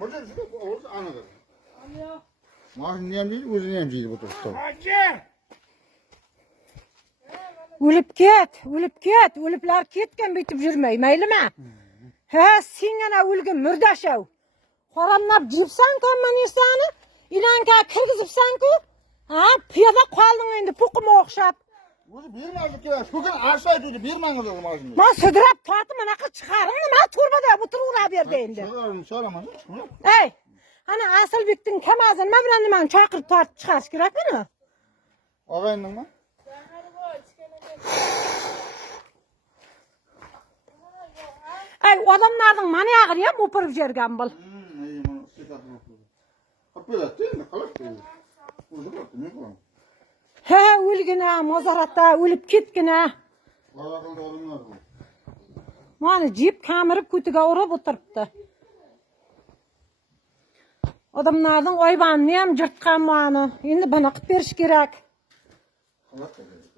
Burada şurada orada anadır. Maaşını yem değil, özünü yem değil bu turşuda. Ölüp ket. Ölüpler ketken bitip жүрmey, meylimi? He, sen gana ölgün mürdaşav. Xoramlap jipsan kamman yersani, ilanka kirgizipsan ku. Ha, piyada qaldın endi puquma oqshap. Özü bir mazlık ya, şu gün aşağı dedi, bir mangız oldu maaşını. Ma sıdırap tatı manaqa çıkarın, ma turbada butur ura berdi endi. Soramazsın, şunu. Ey, ana Asılbektin kamazın ma bilan nimani chaqirib tortib chiqarish kerakmi? Ağayının mı? Ey, odamlarning mana yag'ir ham o'pirib jergan bil. İyi, bunu sıkat bakıyor. Kapıya değil mi? Kalıp değil. Burada bak, ne bu? He, o'lgina, mozaratda o'lib ketgina. Valla kıldı adamlar bu. Mana jip kamirib ko'tiga urib o'tiribdi. Odamlarning oybanini ham jirtgan mana. Endi buni qilib berish kerak. Kalıp da değil.